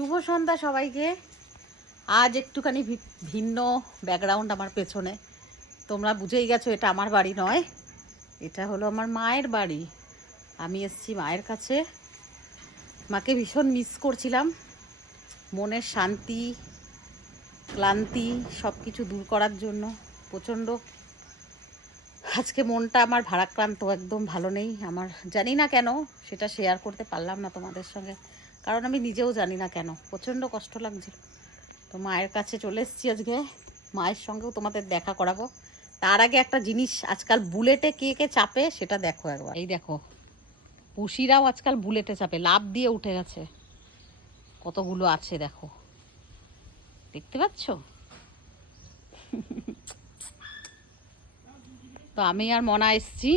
শুভ সন্ধ্যা সবাইকে। আজ একটুখানি ভিন্ন ব্যাকগ্রাউন্ড আমার পেছনে। তোমরা বুঝেই গেছো এটা আমার বাড়ি নয়, এটা হলো আমার মায়ের বাড়ি। আমি এসেছি মায়ের কাছে। মাকে ভীষণ মিস করছিলাম। মনের শান্তি ক্লান্তি সব কিছু দূর করার জন্য প্রচণ্ড আজকে মনটা আমার ভারাক্রান্ত, একদম ভালো নেই আমার। জানি না কেন, সেটা শেয়ার করতে পারলাম না তোমাদের সঙ্গে, কারণ আমি নিজেও জানি না কেন। প্রচণ্ড কষ্ট লাগছিল। তো মায়ের কাছে চলে এসেছি আজকে, মায়ের সঙ্গেও তোমাদের দেখা করাবো। তার আগে একটা জিনিস, আজকাল বুলেটে কে কে চাপে সেটা দেখো একবার। এই দেখো, পুষিরাও আজকাল বুলেটে চাপে, লাফ দিয়ে উঠে গেছে। কতগুলো আছে দেখো, দেখতে পাচ্ছ? তো আমি আর মনা এসছি,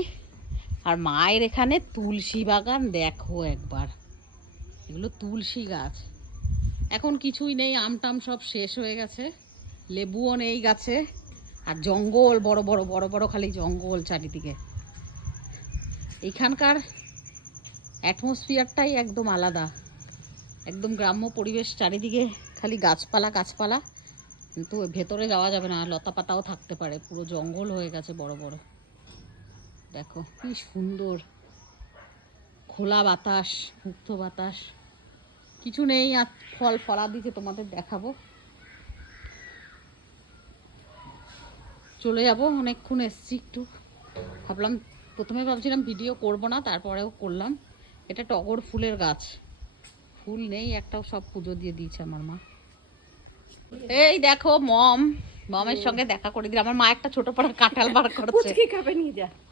আর মায়ের এখানে তুলসী বাগান দেখো একবার। এগুলো তুলসী গাছ, এখন কিছুই নেই, আম টাম সব শেষ হয়ে গেছে, লেবুও নেই গাছে, আর জঙ্গল, বড় বড় বড় বড় খালি জঙ্গল চারিদিকে। এইখানকার অ্যাটমসফিয়ারটাই একদম আলাদা, একদম গ্রাম্য পরিবেশ, চারিদিকে খালি গাছপালা গাছপালা, কিন্তু ভেতরে যাওয়া যাবে না, লতা পাতাও থাকতে পারে, পুরো জঙ্গল হয়ে গেছে বড় বড়। দেখো কি সুন্দর খোলা বাতাস, মুক্ত বাতাস, কিছু নেই। আর ফল ফলাদিকে তোমাদের দেখাবো। চলে যাব, অনেকক্ষণ এসছি, একটু ভাবলাম, প্রথমে ভাবছিলাম ভিডিও করব না, তারপরেও করলাম। এটা টগর ফুলের গাছ, ফুল নেই একটাও, সব পুজো দিয়ে দিয়েছে আমার মা। এই দেখো মমের সঙ্গে দেখা করে দিল। আমার মা একটা ছোট পাড়া কাঁঠাল বার করছে।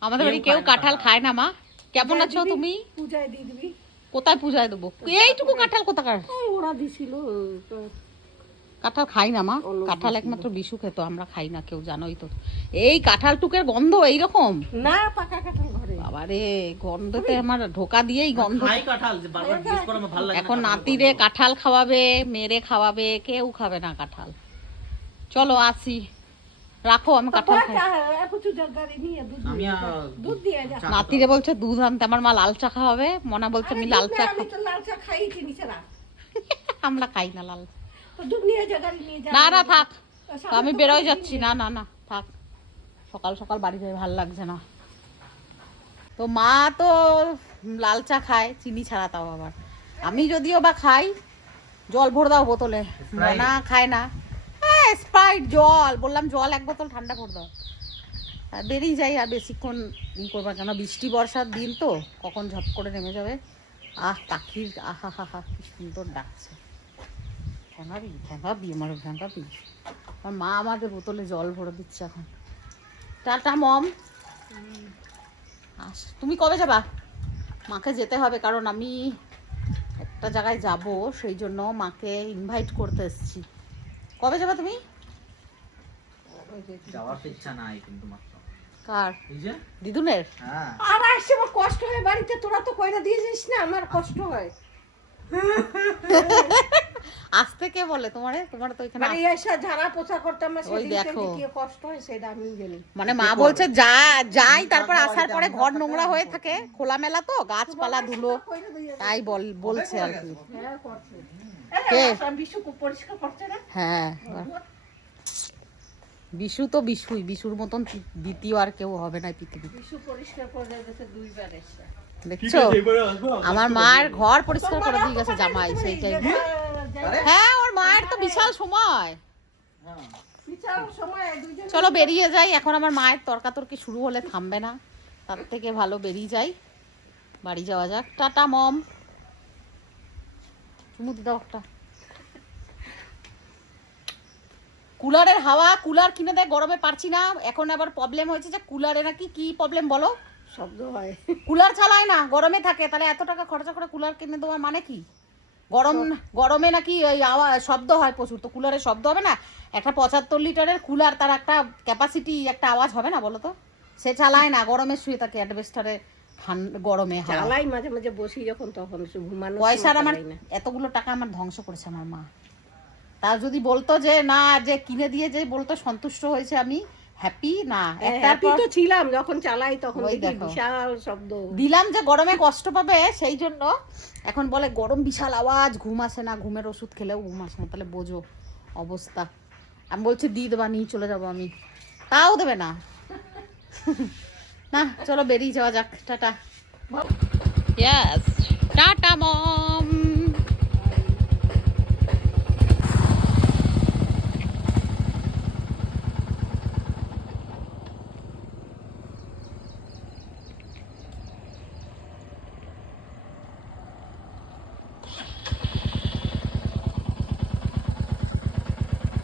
আমাদের বাড়ি কেউ কাঁঠাল খায় না। মা কেমন আছো তুমি? পূজায় দিয়ে দিবি। কোথায় পূজায় দেবো? এইটুকু কাঁঠাল কোথাকার? ওরা দিছিল। কাঁঠাল খাই না মা, কাঁঠাল একমাত্র বিশু খেত, আমরা খাই না কেউ, জানোই তো। এই কাঁঠাল টুকের গন্ধ এইরকম না, পাকা কাঁঠাল ঘরে। বাবারে, গন্ধতে আমার ঢোকা দিয়েই গন্ধ। এখন নাতিরে কাঁঠাল কাঁঠাল খাওয়াবে, মেরে খাওয়াবে, কেউ খাবে না কাঁঠাল। চলো আসি, রাখো, আমি কাঁঠাল খাই। নাতিরে বলছে দুধ আনতে, আমার মা লাল চা খাওয়াবে। মনা বলছে আমি লাল চা খাই, চিনি ছাড়া। আমরা খাই না লাল। দুধ নিয়ে যা, গাড়ি নিয়ে যা। না না থাক, আমি বেরোয় যাচ্ছি। না না না থাক, সকাল সকাল বাড়ি যাই, ভালো লাগছে না। তো মা তো লাল চা খায় চিনি ছাড়া, তাও আবার। আমি যদিও বা খাই, জল ভরে দাও বোতলে। মনা খায় না। হ্যাঁ স্প্রাইট, জল বললাম, জল এক বোতল ঠান্ডা করে দাও। আর বেরিয়ে যাই, আর বেশিক্ষণ করবা কেন, বৃষ্টি বর্ষার দিন তো, কখন ঝপ করে নেমে যাবে। পাখির আহা হা হা কি সুন্দর ডাকছে। ভ্যাঙ্গাবি আমার ভ্যাঙ্গাবি। আমার মা আমাদের বোতলে জল ভরে দিচ্ছে এখন। টাটা মম। তুমি কবে যাবা? মাকে যেতে হবে, কারণ আমি একটা জায়গায় যাব, সেই জন্য মাকে ইনভাইট করতে এসেছি। কবে যাবা তুমি? যাওয়ার ইচ্ছা নাই কিন্তু মাত্র। কার? দিদুনের? হ্যাঁ। আর আসছে, আমার কষ্ট হয় বাড়িতে, তোরা তো কইরা দিয়েছিস না, আমার কষ্ট হয়। আসতে কে বলে তোমারে? তোমার তো এখানে মানে এসে ঝাড়া পোছা করতে আমার ওই দেখো কি কষ্ট হয় সেটা আমি জানি। মানে মা বলছে যাই, তারপর আসার পরে ঘর নোংরা হয়ে থাকে, খোলামেলা তো, গাছপালা ধুলো, তাই বলছে আর কি। কে? বিশু পরিষ্কার করছে না। হ্যাঁ, বিশু তো বিশুই, বিশুর মতন দ্বিতীয় আর কেউ হবে না পৃথিবীতে। বিশু পরিষ্কার করে দিয়েছে দুইবার এসে। দেখছো, আমার মায়ের ঘর পরিষ্কার করে দিয়ে গেছে জামাই সেই টাইমে। হ্যাঁ, ওর মায়ের তো বিশাল সময়। চলো বেরিয়ে যাই এখন, আমার মায়ের তর্কাতর্কি শুরু হলে থামবে না, তার থেকে ভালো বেরিয়ে যাই, বাড়ি যাওয়া যাক। টাটা মম। চুমু দাও একটা। কুলারের হাওয়া, কুলার কিনে দেয়, গরমে পারছি না। এখন আবার প্রবলেম হয়েছে যে কুলারে নাকি কি প্রবলেম বলো, শব্দ হয়। কুলার চালায় না, গরমে থাকে। তাহলে এত টাকা খরচা করে কুলার কিনে দেওয়ার মানে কি? গরমে নাকি এই আওয়াজ শব্দ হয় প্রচুর, তো কুলারের শব্দ হবে না? একটা 75 লিটারের কুলার, তার একটা ক্যাপাসিটি, একটা আওয়াজ হবে না বলো তো? সে চালায় না, গরমে শুয়ে থাকে অ্যাডভেস্টারে, গরমে চালাই মাঝে মাঝে বসি যখন, তখন ঘুমানো। পয়সার আমার এতগুলো টাকা আমার ধ্বংস করেছে আমার মা। তার যদি বলতো যে না, যে কিনে দিয়ে যে বলতো সন্তুষ্ট হয়েছে আমি, হ্যাপি না একটার হ্যাপি পর তো ছিলাম যখন চালাই তখন ওই দেখি দেখো। বিশাল শব্দ। দিলাম যে গরমে কষ্ট পাবে সেই জন্য এখন বলে গরম বিশাল আওয়াজ, ঘুম আসে না, ঘুমের ওষুধ খেলেও ঘুম আসে না। তাহলে বোঝো অবস্থা। আমি বলছি দিয়ে দেবা, নিয়ে চলে যাবো আমি, তাও দেবে না। না চলো বেরিয়ে যাওয়া যাক, টাটা। ইয়েস টাটা মম।